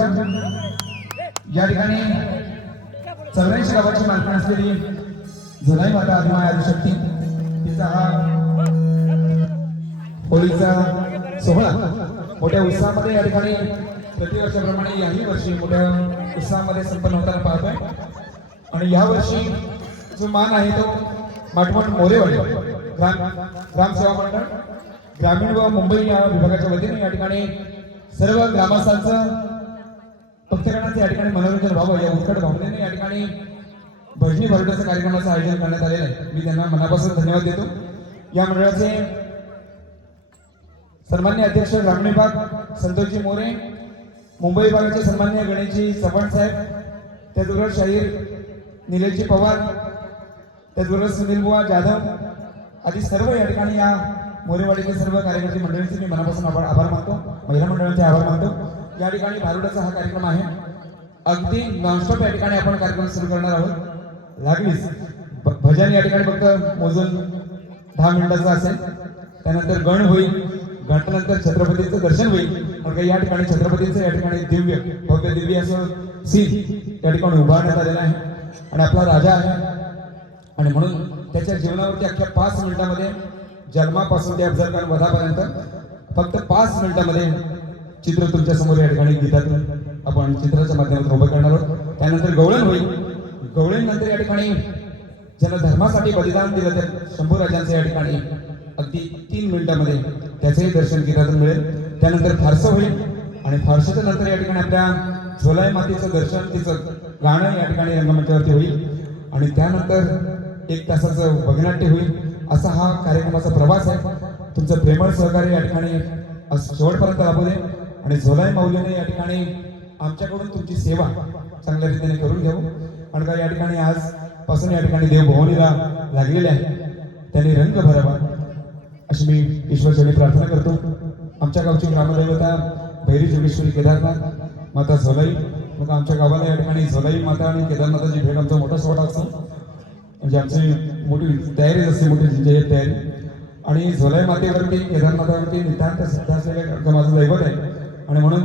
या ठिकाणी चौऱ्याऐंशी गावाची मालकी असलेली झुलाई माता आदिमाय आदिशक्ती तिचा हा होळीचा सोहळा मोठ्या उत्साहामध्ये या ठिकाणी प्रतिवर्षाप्रमाणे याही वर्षी मोठ्या उत्साहामध्ये संपन्न होताना पाहतोय. आणि या वर्षी जो मान आहे तो माठमठ मोरेवाडी ग्राम ग्रामसेवा मंडळ ग्रामीण व मुंबई या विभागाच्या वतीने या ठिकाणी सर्व ग्रामस्थांचं भक्तगणाचं या ठिकाणी मनोरंजन व्हावं. या उत्कट भावनेने या ठिकाणी भजनी भरडाचं कार्यक्रमाचं आयोजन करण्यात आलेलं आहे. मी त्यांना मनापासून धन्यवाद देतो. या मंडळाचे सन्मान्य अध्यक्ष ग्रामीण विभाग संतोषजी मोरे मुंबई विभागाचे सन्मान्य गणेशजी चव्हाण साहेब त्याचबरोबर शाहीर निलेशजी पवार त्याचबरोबर सुनील बुवा जाधव आदी सर्व या ठिकाणी या मोरेवाडीचे सर्व कार्यकर्ते मंडळींचे मी मनापासून आभार आभार मानतो. महिला मंडळांचे आभार मानतो. या ठिकाणी भारुडाचा हा कार्यक्रम आहे. अगदी नॉनस्टॉप या ठिकाणी आपण कार्यक्रम सुरू करणार आहोत. लागलीच. भ- भजन या ठिकाणी फक्त मोजून दहा मिनिटाचं असेल. त्यानंतर गण होईल. गणानंतर छत्रपतीचं दर्शन होईल. पण काही या ठिकाणी छत्रपतीचं या ठिकाणी दिव्य भव्य दिव्य असं सीन त्या ठिकाणी उभारण्यात आलेलं आहे. आणि आपला राजा आहे. आणि म्हणून त्याच्या जीवनावरती अख्ख्या पाच मिनिटामध्ये जन्मापासून ते अफजल खान वधापर्यंत फक्त पाच मिनिटामध्ये चित्र तुमच्यासमोर या ठिकाणी गीतात आपण चित्राच्या माध्यमातून उभं करणार आहोत. त्यानंतर गवळण होईल. गवळण नंतर या ठिकाणी ज्यांना धर्मासाठी बलिदान दिलं त्या शंभू राजांचं या ठिकाणी अगदी तीन मिनिटामध्ये त्याचंही दर्शन गीतातून मिळेल. त्यानंतर फारसं होईल. आणि फारशाच्या नंतर या ठिकाणी आपल्या झोलाई मातेचं दर्शन तिचं गाणं या ठिकाणी रंगमंचावरती होईल. आणि त्यानंतर एक तासाचं भगनाट्य होईल. असा हा कार्यक्रमाचा प्रवास आहे. तुमचं प्रेमळ सहकार्य या ठिकाणी असं शेवटपर्यंत लाभू दे. आणि झोलाय माऊलीने या ठिकाणी आमच्याकडून तुमची सेवा चांगल्या रीतीने करून घेऊ. आणि का या ठिकाणी आजपासून या ठिकाणी देवभवनीला लागलेले आहे. त्यांनी रंग भरावा. अशी मी ईश्वरचरणी प्रार्थना करतो. आमच्या गावची ग्रामदेवता भैरी जोगेश्वरी केदारनाथ माता झोलाई. मग आमच्या गावाला या ठिकाणी झोलाई माता आणि केदारनाथाची भेट आमचा मोठा सोहळा असतो. म्हणजे आमची मोठी तयारी असते मोठी जिंजय तयारी. आणि झोलाई मातेवरती केदारनाथावरती नितांत सिद्ध असलेलं माझं दैवत आहे. आणि म्हणून